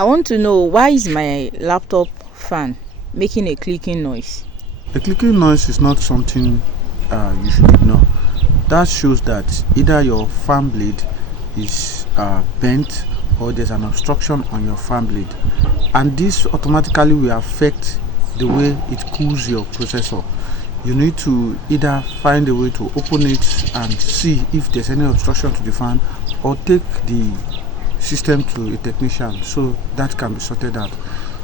I want to know, why is my laptop fan making a clicking noise? A clicking noise is not something you should ignore. That shows that either your fan blade is bent or there's an obstruction on your fan blade, and this automatically will affect the way it cools your processor. You need to either find a way to open it and see if there's any obstruction to the fan, or take the system to a technician so that can be sorted out.